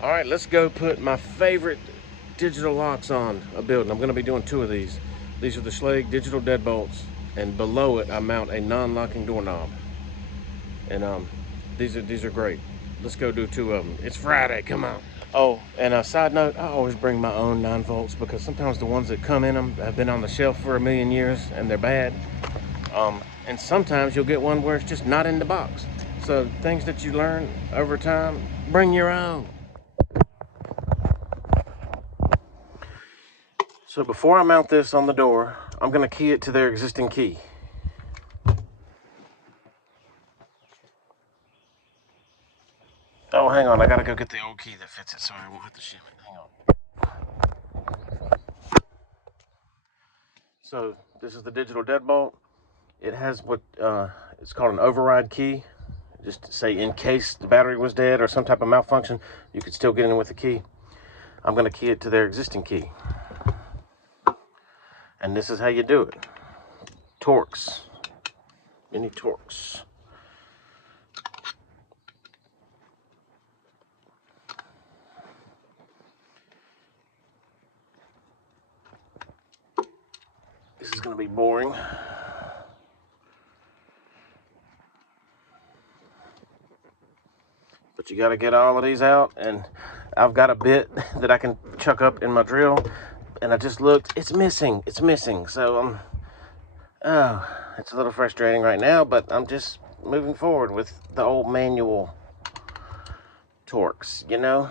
All right, let's go put my favorite digital locks on a building. I'm going to be doing 2 of these. These are the Schlage digital deadbolts, and below it I mount a non-locking doorknob. And these are great. Let's go do 2 of them. It's Friday. Come on. Oh, and a side note, I always bring my own 9 volts because sometimes the ones that come in them have been on the shelf for a million years and they're bad. And sometimes you'll get one where it's just not in the box. So things that you learn over time, bring your own. So before I mount this on the door, I'm going to key it to their existing key. Oh, hang on. I got to go get the old key that fits it so I won't have to shim it. Hang on. So this is the digital deadbolt. It has what it's called an override key. Just to say in case the battery was dead or some type of malfunction, you could still get in with the key. I'm going to key it to their existing key. And this is how you do it. Torx. Mini Torx. This is going to be boring. But you got to get all of these out, and I've got a bit that I can chuck up in my drill, and I just looked, it's missing, so it's a little frustrating right now, but I'm just moving forward with the old manual Torx, you know.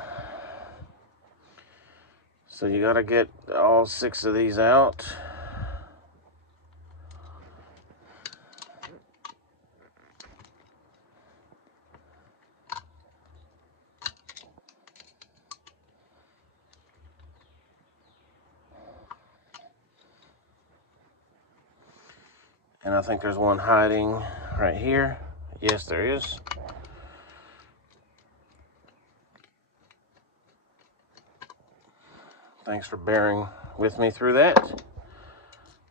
So you got to get all 6 of these out. And I think there's one hiding right here. Yes, there is. Thanks for bearing with me through that.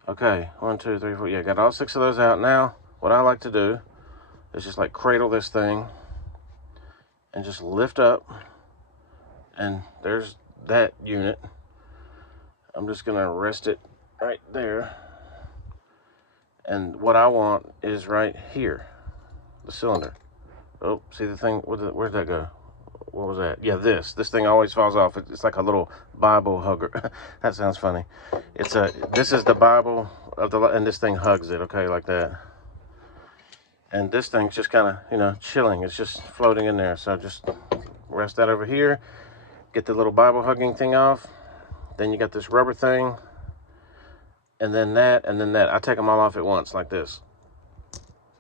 Okay, 1, 2, 3, 4. Yeah, got all 6 of those out now. What I like to do is just like cradle this thing and just lift up. And there's that unit. I'm just gonna rest it right there. And what I want is right here, the cylinder. Oh, see the thing? Where'd that go? What was that? Yeah, this thing always falls off. It's like a little Bible hugger. That sounds funny. This is the Bible of the, and this thing hugs it, okay, like that. And this thing's just kind of, chilling. It's just floating in there. So just rest that over here. Get the little Bible hugging thing off. Then you got this rubber thing. And then that, and then that. I take them all off at once, like this.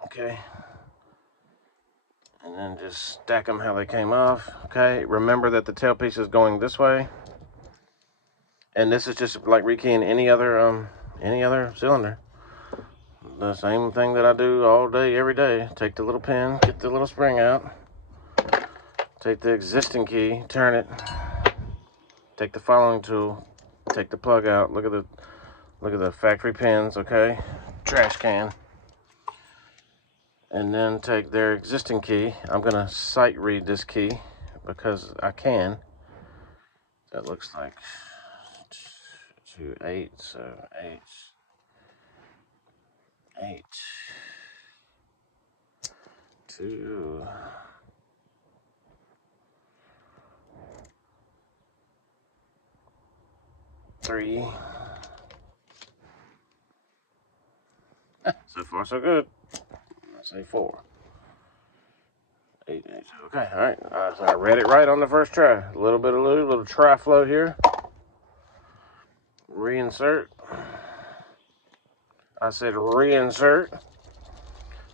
Okay. And then just stack them how they came off. Okay. Remember that the tailpiece is going this way. And this is just like rekeying any other cylinder. The same thing that I do all day, every day. Take the little pin, get the little spring out. Take the existing key, turn it. Take the following tool, take the plug out. Look at the factory pins, okay? Trash can. And then take their existing key. I'm gonna sight read this key because I can. That looks like 2, 8, so 8, 8, 2. Three. So far, so good. I say 4. 8, 8. Okay, all right. So I read it right on the first try. A little bit of lube, a little tri-flow here. Reinsert. I said reinsert.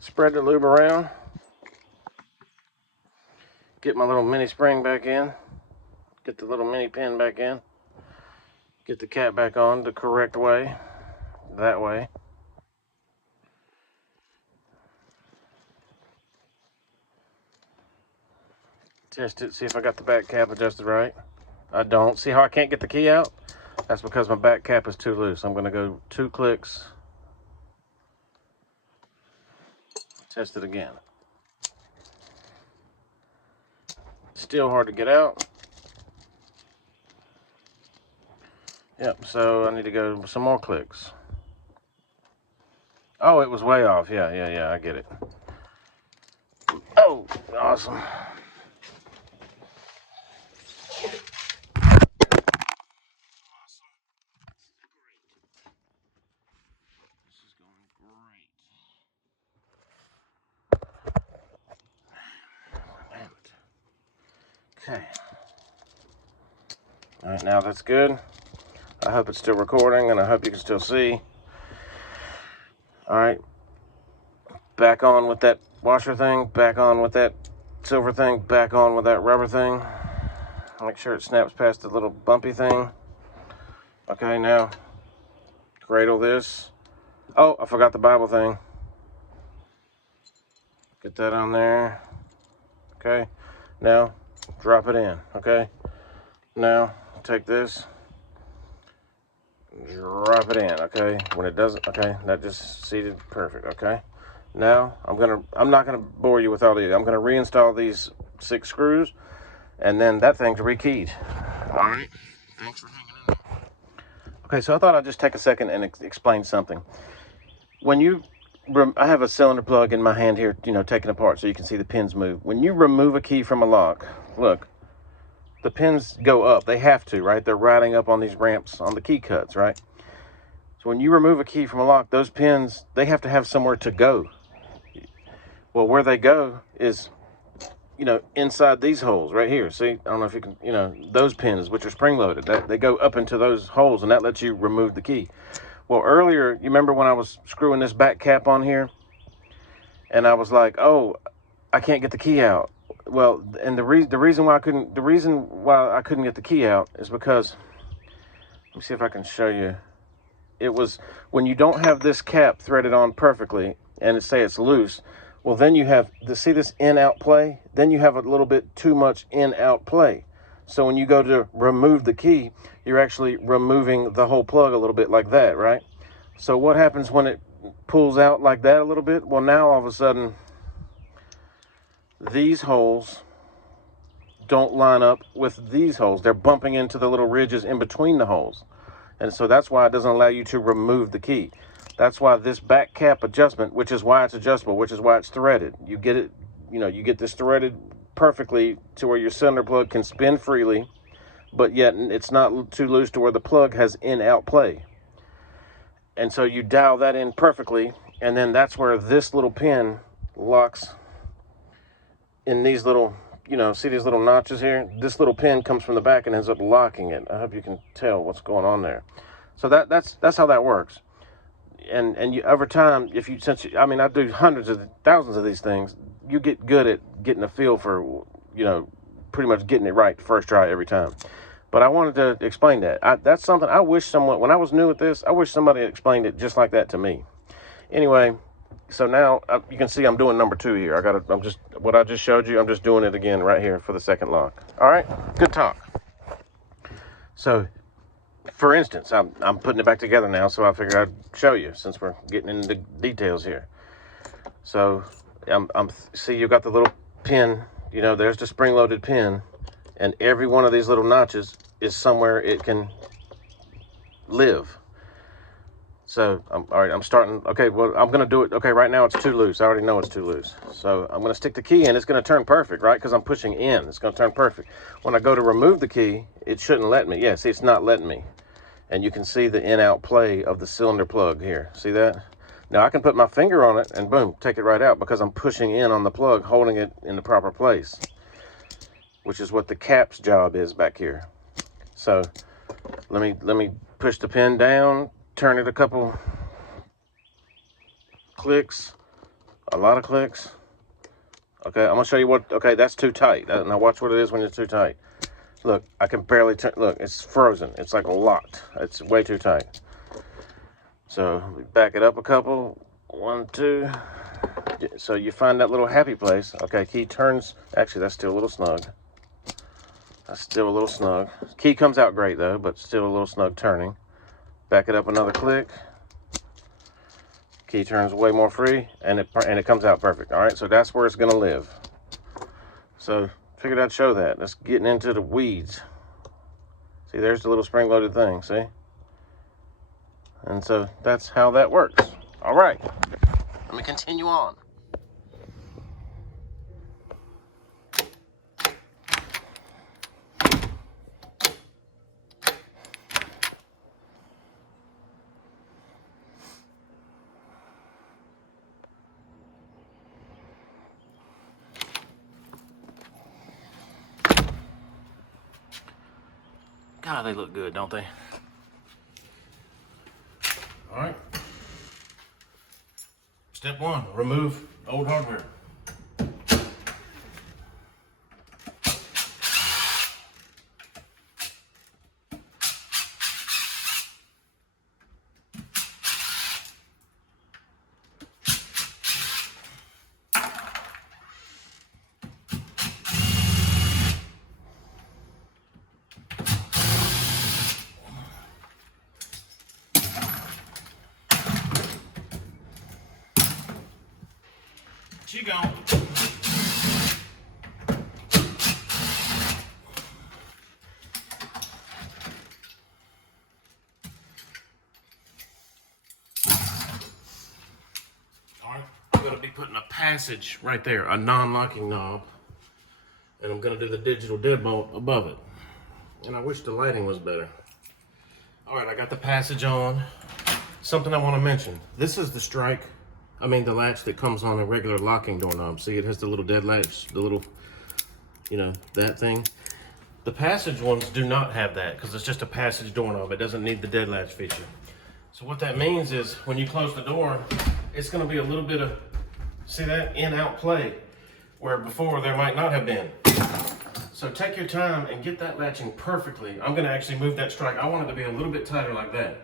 Spread the lube around. Get my little mini spring back in. Get the little mini pin back in. Get the cap back on the correct way. That way. Test it, see if I got the back cap adjusted right. I don't. See how I can't get the key out? That's because my back cap is too loose. I'm going to go 2 clicks. Test it again. Still hard to get out. Yep, so I need to go some more clicks. Oh, it was way off. Yeah, I get it. Oh, awesome. Okay. All right, now that's good. I hope it's still recording, and I hope you can still see. All right. Back on with that washer thing. Back on with that silver thing. Back on with that rubber thing. Make sure it snaps past the little bumpy thing. Okay, now cradle this. Oh, I forgot the Bible thing. Get that on there. Okay. Now drop it in. Okay. Now take this. Drop it in. Okay. When it doesn't. Okay. That just seated perfect. Okay. Now I'm not gonna bore you with all these. I'm gonna reinstall these 6 screws, and then that thing's rekeyed. All right. Thanks for hanging in there. Okay, so I thought I'd just take a second and explain something. When you, I have a cylinder plug in my hand here, taken apart so you can see the pins move. When you remove a key from a lock, look, the pins go up. They have to, right? They're riding up on these ramps on the key cuts, right? So when you remove a key from a lock, those pins, they have to have somewhere to go. Well, where they go is, inside these holes right here. See, I don't know if you can, those pins, which are spring-loaded, they go up into those holes, and that lets you remove the key. Well, earlier, you remember when I was screwing this back cap on here, and I was like, oh, I can't get the key out. Well, and the reason why I couldn't get the key out is because, let me see if I can show you. It was when you don't have this cap threaded on perfectly, and it's loose. Well, then you have see this in-out play. Then you have a little bit too much in-out play. So when you go to remove the key, you're actually removing the whole plug a little bit like that, right? So what happens when it pulls out like that a little bit? Well, now all of a sudden, these holes don't line up with these holes. They're bumping into the little ridges in between the holes. And so that's why it doesn't allow you to remove the key. That's why this back cap adjustment, which is why it's adjustable, which is why it's threaded. You get it, you get this threaded perfectly to where your cylinder plug can spin freely, but yet it's not too loose to where the plug has in-out play. And so you dial that in perfectly, and then that's where this little pin locks in these little, see these little notches here? This little pin comes from the back and ends up locking it. I hope you can tell what's going on there. So that's how that works. And you, over time, I do hundreds of thousands of these things, you get good at getting a feel for, pretty much getting it right first try every time. But I wanted to explain that. That's something I wish someone, when I was new at this, I wish somebody had explained it just like that to me. Anyway, so now you can see I'm doing number 2 here. What I just showed you, I'm just doing it again right here for the second lock. All right, good talk. So, for instance, I'm putting it back together now, so I figured I'd show you since we're getting into details here. So, see, you've got the little pin, there's the spring-loaded pin, and every one of these little notches is somewhere it can live. So, all right, I'm starting. Okay, well, I'm going to do it. Okay, right now it's too loose. I already know it's too loose. So I'm going to stick the key in. It's going to turn perfect, right? Because I'm pushing in. It's going to turn perfect. When I go to remove the key, it shouldn't let me. Yeah, see, it's not letting me. And you can see the in-out play of the cylinder plug here. See that? Now I can put my finger on it and boom, take it right out because I'm pushing in on the plug, holding it in the proper place, which is what the cap's job is back here. So let me push the pin down. Turn it a couple clicks, a lot of clicks. Okay, I'm gonna show you okay, that's too tight. Now watch what it is when it's too tight. Look, I can barely turn, look, it's frozen. It's like locked. It's way too tight. So back it up a couple, 1, 2. So you find that little happy place. Okay, key turns, actually that's still a little snug. That's still a little snug. Key comes out great though, but still a little snug turning. Back it up another click. Key turns way more free, and it comes out perfect. All right, so that's where it's gonna live. So figured I'd show that. Let's get into the weeds. See, there's the little spring-loaded thing. See, And so that's how that works. All right, let me continue on. God, they look good, don't they? All right. Step one, remove old hardware. She gone. Alright, I'm going to be putting a passage right there, a non-locking knob, and I'm going to do the digital deadbolt above it. And I wish the lighting was better. Alright, I got the passage on. Something I want to mention. This is the latch that comes on a regular locking doorknob. See, it has the little dead latch, the little, that thing. The passage ones do not have that because it's just a passage doorknob. It doesn't need the dead latch feature. So what that means is when you close the door, it's going to be a little bit of, see that, in-out play, where before there might not have been. So take your time and get that latching perfectly. I'm going to actually move that strike. I want it to be a little bit tighter like that.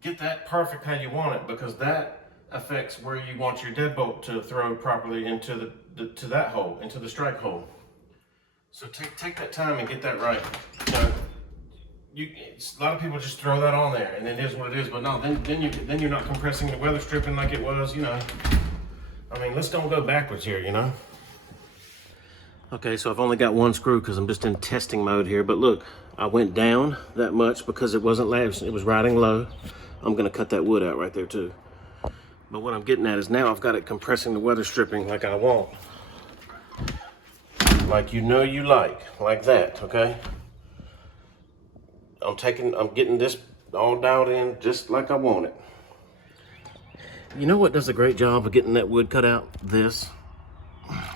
Get that perfect how you want it, because that affects where you want your deadbolt to throw properly into to that hole, into the strike hole. So take that time and get that right. So a lot of people just throw that on there and it is what it is, but no, then you're not compressing the weather stripping like it was, I mean, let's don't go backwards here, Okay, so I've only got one screw because I'm just in testing mode here, but look, I went down that much because it wasn't latched, it was riding low. I'm gonna cut that wood out right there too. But what I'm getting at is now I've got it compressing the weather stripping like I want. Like you like that, okay? I'm getting this all dialed in just like I want it. You know what does a great job of getting that wood cut out? This.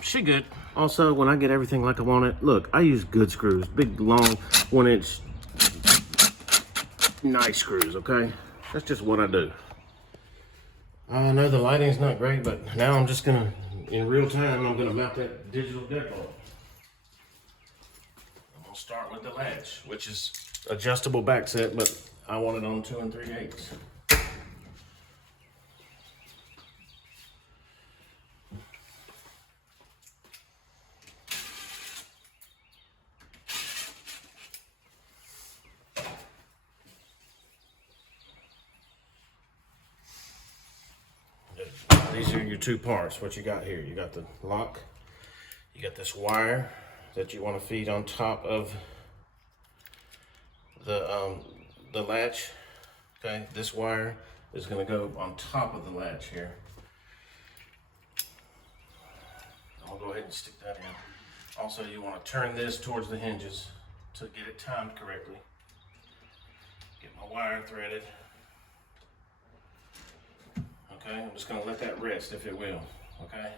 She good. Also, when I get everything like I want it, look, I use good screws. Big, long, 1-inch, nice screws, okay? That's just what I do. I know the lighting's not great, but now I'm just gonna, in real time, I'm gonna mount that digital deadbolt. I'm gonna start with the latch, which is adjustable back set, but I want it on 2 3/8. These are your two parts. What you got here? You got the lock. You got this wire that you want to feed on top of the latch. Okay, this wire is going to go on top of the latch here. I'll go ahead and stick that in. Also, you want to turn this towards the hinges to get it timed correctly. Get my wire threaded. Okay, I'm just going to let that rest, if it will. Okay.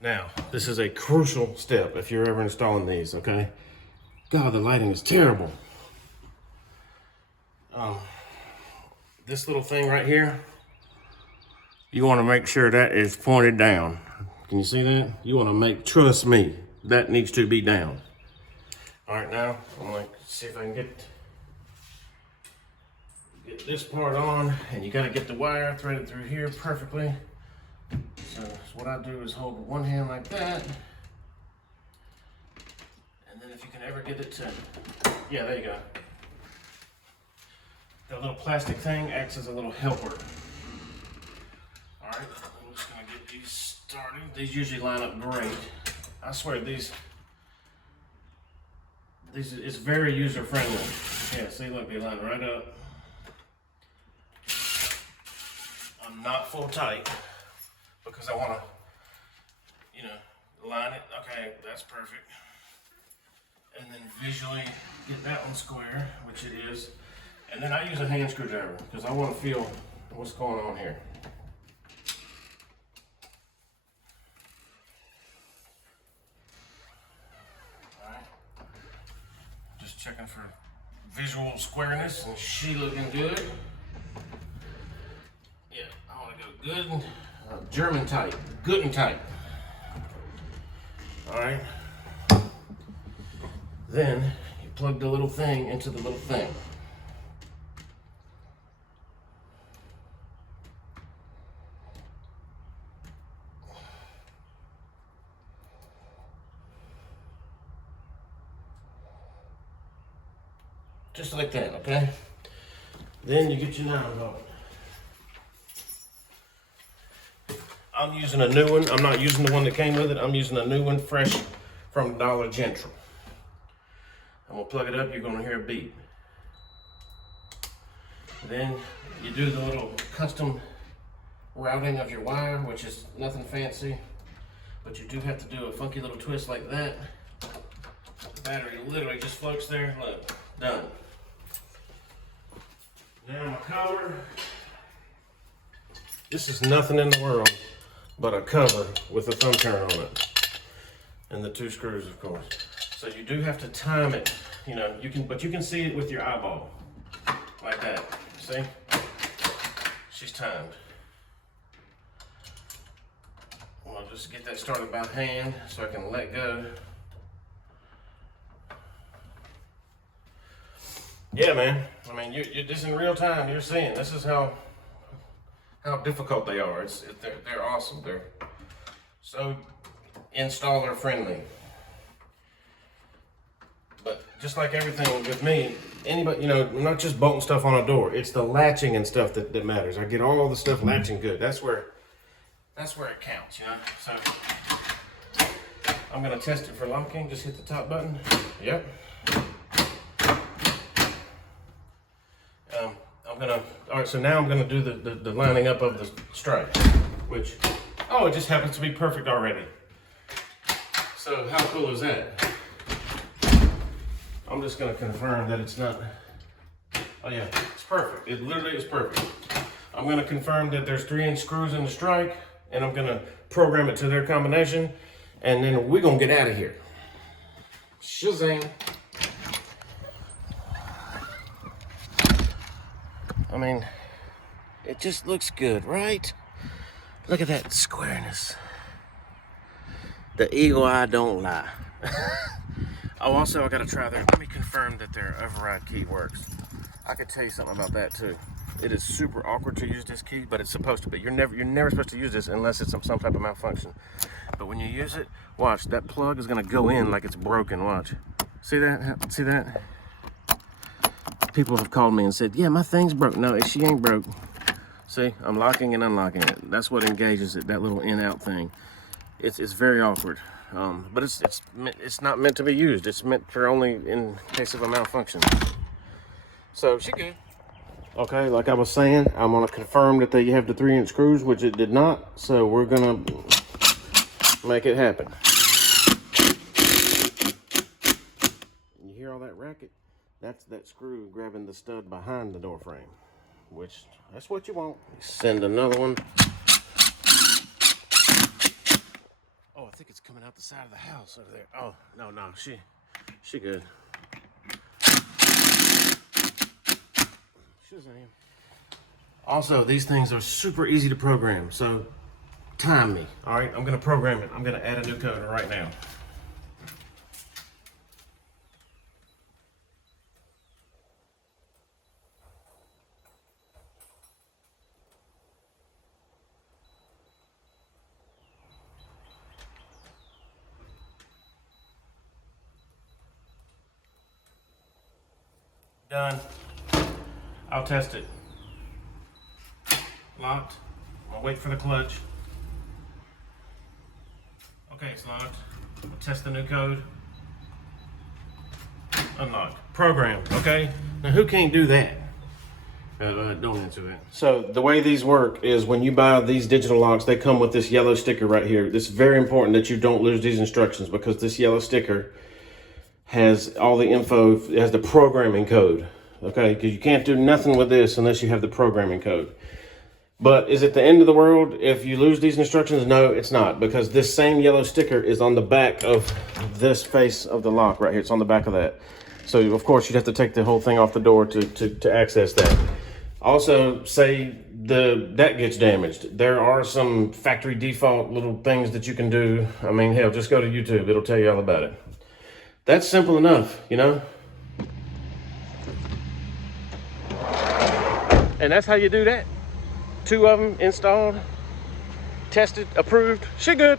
Now, this is a crucial step if you're ever installing these. Okay. God, the lighting is terrible. This little thing right here, you want to make sure that is pointed down. Can you see that? You want to trust me, that needs to be down. All right, now I'm going to see if I can get this part on, and you got to get the wire threaded through here perfectly. So what I do is hold with one hand like that, and then if you can ever get it to, yeah, there you go. That little plastic thing acts as a little helper. All right, I'm just gonna get these started. These usually line up great. I swear these it's very user friendly. Yeah, see, look, they line right up. I'm not full tight because I want to, you know, line it. Okay, that's perfect. And then visually get that one square, which it is. And then I use a hand screwdriver because I want to feel what's going on here. Alright. Just checking for visual squareness, and she looking good. Yeah, I want to go good and German tight, good and tight. Alright. Then you plug the little thing into the little thing. Just like that, okay? Then you get your 9-bolt. I'm using a new one. I'm not using the one that came with it. I'm using a new one, fresh from Dollar General. I'm gonna plug it up, you're gonna hear a beep. Then you do the little custom routing of your wire, which is nothing fancy, but you do have to do a funky little twist like that. The battery literally just floats there, look, done. Now my cover. This is nothing in the world but a cover with a thumb turn on it. And the 2 screws, of course. So you do have to time it, you know, but you can see it with your eyeball, like that, see? She's timed. I'll just get that started by hand so I can let go. Yeah, man, I mean, you this in real time, you're seeing, this is how difficult they are. They're awesome, they're so installer friendly. But just like everything with me, anybody, you know, I'm not just bolting stuff on a door. It's the latching and stuff that matters. I get all the stuff latching good. That's where it counts, you know. So I'm gonna test it for locking. Just hit the top button. Yep. All right. So now I'm gonna do the lining up of the stripe, which it just happens to be perfect already. So how cool is that? I'm just going to confirm that it's not, oh yeah, it's perfect. It literally is perfect. I'm going to confirm that there's 3-inch screws in the strike, and I'm going to program it to their combination, and then we're going to get out of here. Shazam. I mean, it just looks good, right? Look at that squareness. The eagle eye don't lie. Oh, also, I gotta try their, let me confirm that their override key works. I could tell you something about that too. It is super awkward to use this key, but it's supposed to be. You're never supposed to use this unless it's some type of malfunction. But when you use it, watch, that plug is gonna go in like it's broken, watch. See that? See that? People have called me and said, yeah, my thing's broke. No, she ain't broke. See, I'm locking and unlocking it. That's what engages it, that little in-out thing. It's very awkward. But it's not meant to be used. It's meant for only in case of a malfunction. So she good. Okay, like I was saying, I'm gonna confirm that you have the 3-inch screws, which it did not. So we're gonna make it happen. You hear all that racket? That's that screw grabbing the stud behind the door frame, which that's what you want. Send another one. Oh, I think it's coming out the side of the house over there. Oh, no, she good. Shazam. Also, these things are super easy to program, so time me. All right, I'm gonna program it. I'm gonna add a new code right now. Done. I'll test it. Locked. I'll wait for the clutch. Okay, it's locked. We'll test the new code. Unlocked. Program, okay? Now who can't do that? Don't answer that. So the way these work is when you buy these digital locks, they come with this yellow sticker right here. It's very important that you don't lose these instructions because this yellow sticker has all the info. It has the programming code, okay? Because you can't do nothing with this unless you have the programming code. But is it the end of the world if you lose these instructions? No, it's not, because this same yellow sticker is on the back of this face of the lock right here. It's on the back of that. So of course you'd have to take the whole thing off the door to access that. Also, say that gets damaged. There are some factory default little things that you can do. I mean, hell, just go to YouTube. It'll tell you all about it. That's simple enough, you know? And that's how you do that. 2 of them installed, tested, approved. She good.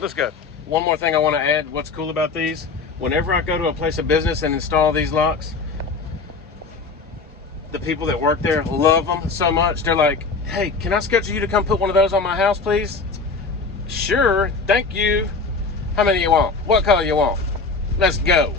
Let's go. One more thing I want to add. What's cool about these? Whenever I go to a place of business and install these locks, the people that work there love them so much. They're like, hey, can I schedule you to come put one of those on my house, please? Sure, thank you. How many you want? What color you want? Let's go.